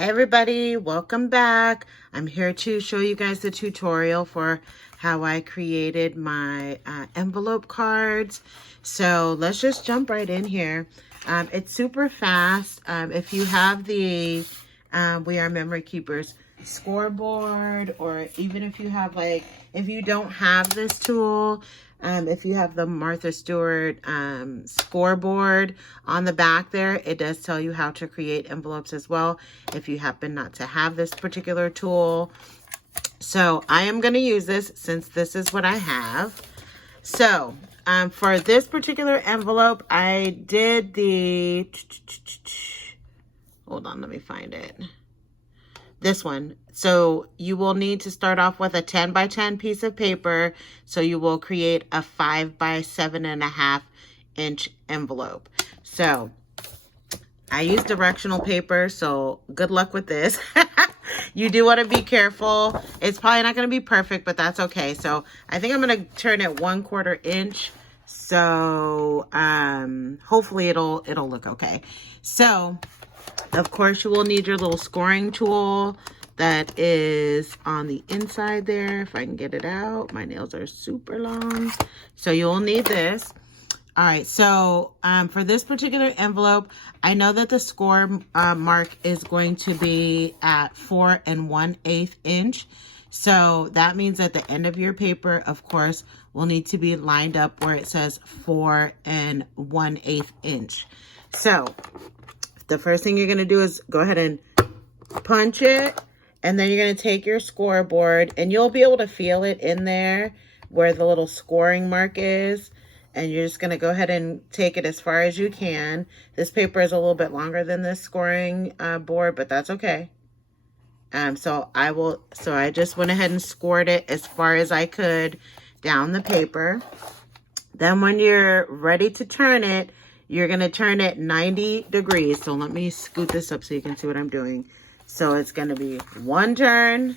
Hi everybody, welcome back. I'm here to show you guys the tutorial for how I created my envelope cards. So let's just jump right in here. It's super fast. If you have the We Are Memory Keepers scoreboard, or even if you have if you don't have this tool, if you have the Martha Stewart scoreboard on the back there, it does tell you how to create envelopes as well if you happen not to have this particular tool. So I am going to use this since this is what I have. So for this particular envelope, I did the, hold on, let me find it. This one. So you will need to start off with a 10 by 10 piece of paper. So you will create a 5 by 7.5 inch envelope. So I use directional paper, so good luck with this. You do want to be careful. It's probably not going to be perfect, but that's okay. So I think I'm going to turn it 1/4 inch. So hopefully it'll look okay. So of course you will need your little scoring tool that is on the inside there. If I can get it out, my nails are super long. So you'll need this. All right, so for this particular envelope, I know that the score mark is going to be at 4 1/8 inch. So that means that the end of your paper, of course, will need to be lined up where it says 4 1/8 inch. So the first thing you're going to do is go ahead and punch it, and then you're going to take your scoreboard, and you'll be able to feel it in there where the little scoring mark is. And you're just going to go ahead and take it as far as you can. This paper is a little bit longer than this scoring board, but that's okay. So I just went ahead and scored it as far as I could down the paper. Then when you're ready to turn it, you're going to turn it 90 degrees. So let me scoot this up so you can see what I'm doing. So it's going to be 1 turn,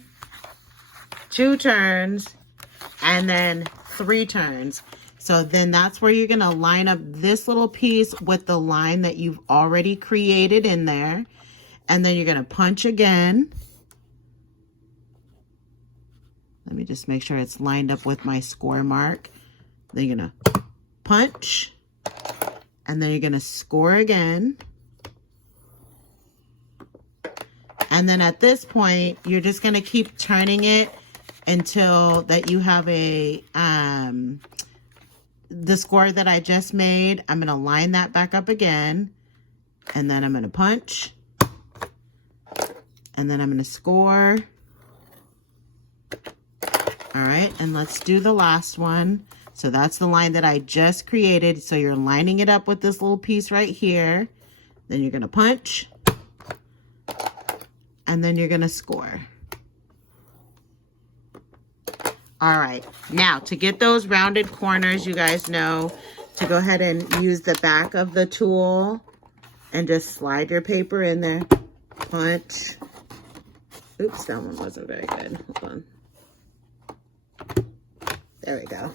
2 turns, and then 3 turns. So then that's where you're going to line up this little piece with the line that you've already created in there. And then you're going to punch again. Let me just make sure it's lined up with my score mark. Then you're going to punch. And then you're going to score again. And then at this point, you're just going to keep turning it until that you have a the score that I just made. I'm going to line that back up again, and then I'm going to punch, and then I'm going to score. All right, and let's do the last one. So that's the line that I just created. So you're lining it up with this little piece right here. Then you're going to punch, and then you're going to score. All right, now to get those rounded corners, you guys know to go ahead and use the back of the tool and just slide your paper in there. Punch. Oops, that one wasn't very good. Hold on. There we go.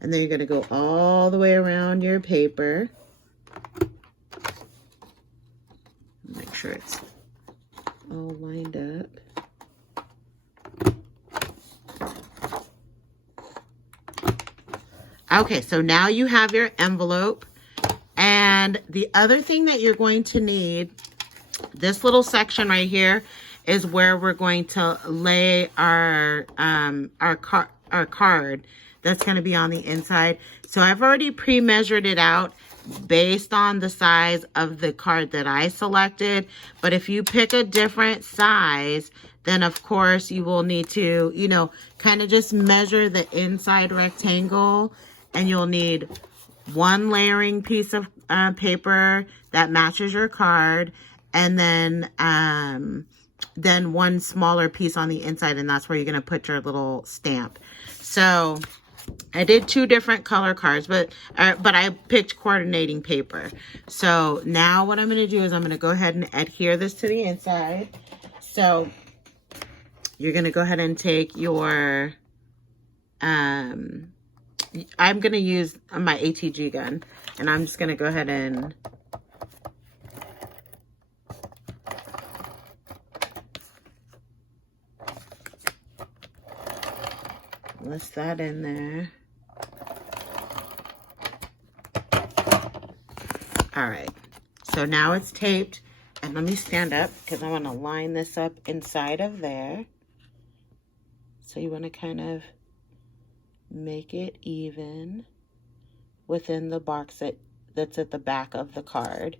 And then you're going to go all the way around your paper. Make sure it's all lined up. Okay, so now you have your envelope. And the other thing that you're going to need, this little section right here, is where we're going to lay our card that's going to be on the inside. So I've already pre-measured it out based on the size of the card that I selected. But if you pick a different size, then of course you will need to, kind of just measure the inside rectangle. And you'll need 1 layering piece of paper that matches your card, and then 1 smaller piece on the inside, and that's where you're going to put your little stamp. So I did 2 different color cards, but I picked coordinating paper. So now what I'm going to do is I'm going to go ahead and adhere this to the inside. So you're going to go ahead and take your I'm going to use my ATG gun, and I'm just going to go ahead and List that in there. All right, so now it's taped, and let me stand up because I want to line this up inside of there. So you want to kind of make it even within the box that's at the back of the card.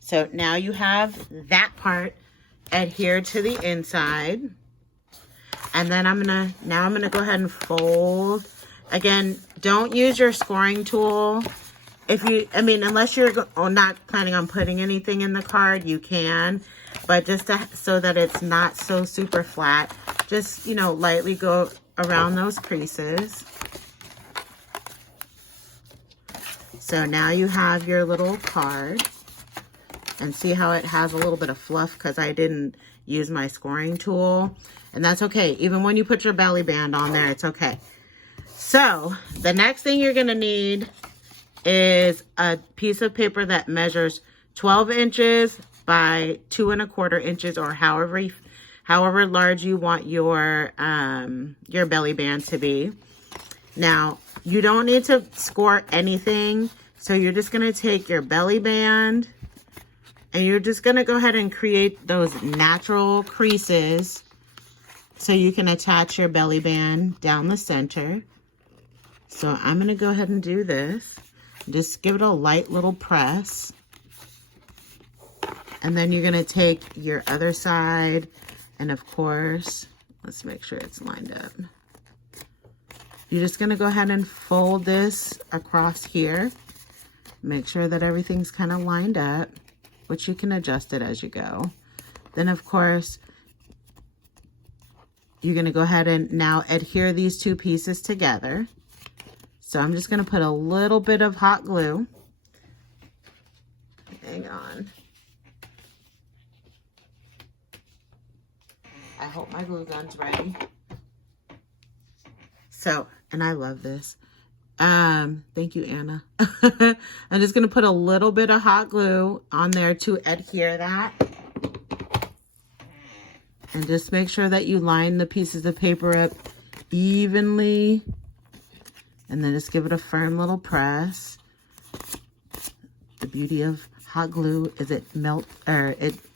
So now you have that part adhered to the inside. And then I'm gonna go ahead and fold. Again, don't use your scoring tool. Unless you're not planning on putting anything in the card, you can. But just so that it's not so super flat, just, lightly go around those creases. So now you have your little card. And see how it has a little bit of fluff because I didn't use my scoring tool. And that's okay. Even when you put your belly band on there, it's okay. So the next thing you're going to need is a piece of paper that measures 12 inches by 2 1/4 inches, or however large you want your belly band to be. Now, you don't need to score anything. So you're just going to take your belly band and you're just going to go ahead and create those natural creases so you can attach your belly band down the center. So I'm going to go ahead and do this. Just give it a light little press. And then you're going to take your other side. And of course, let's make sure it's lined up. You're just going to go ahead and fold this across here. Make sure that everything's kind of lined up, which you can adjust it as you go. Then of course, you're going to go ahead and now adhere these two pieces together. So I'm just going to put a little bit of hot glue. Hang on. I hope my glue gun's ready. So, and I love this. Thank you, Anna. I'm just going to put a little bit of hot glue on there to adhere that. And just make sure that you line the pieces of paper up evenly. And then just give it a firm little press. The beauty of hot glue is it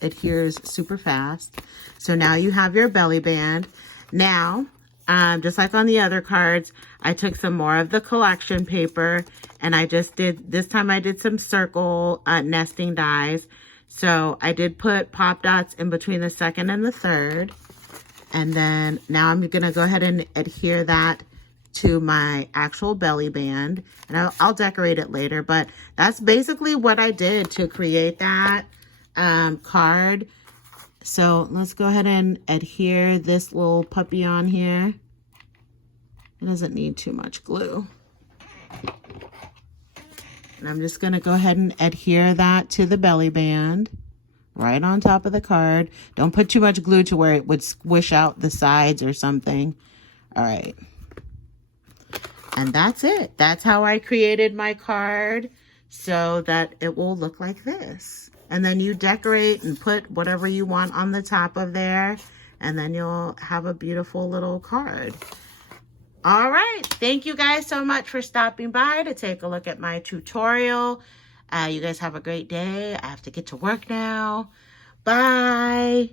adheres super fast. So now you have your belly band. Now, just like on the other cards, I took some more of the collection paper and this time I did some circle nesting dies. So I did put pop dots in between the second and the third. And then now I'm going to go ahead and adhere that to my actual belly band. And I'll decorate it later, but that's basically what I did to create that card. So let's go ahead and adhere this little puppy on here. It doesn't need too much glue. And I'm just going to go ahead and adhere that to the belly band right on top of the card. Don't put too much glue to where it would squish out the sides or something. All right. And that's it. That's how I created my card so that it will look like this. And then you decorate and put whatever you want on the top of there. And then you'll have a beautiful little card. All right. Thank you guys so much for stopping by to take a look at my tutorial. You guys have a great day. I have to get to work now. Bye.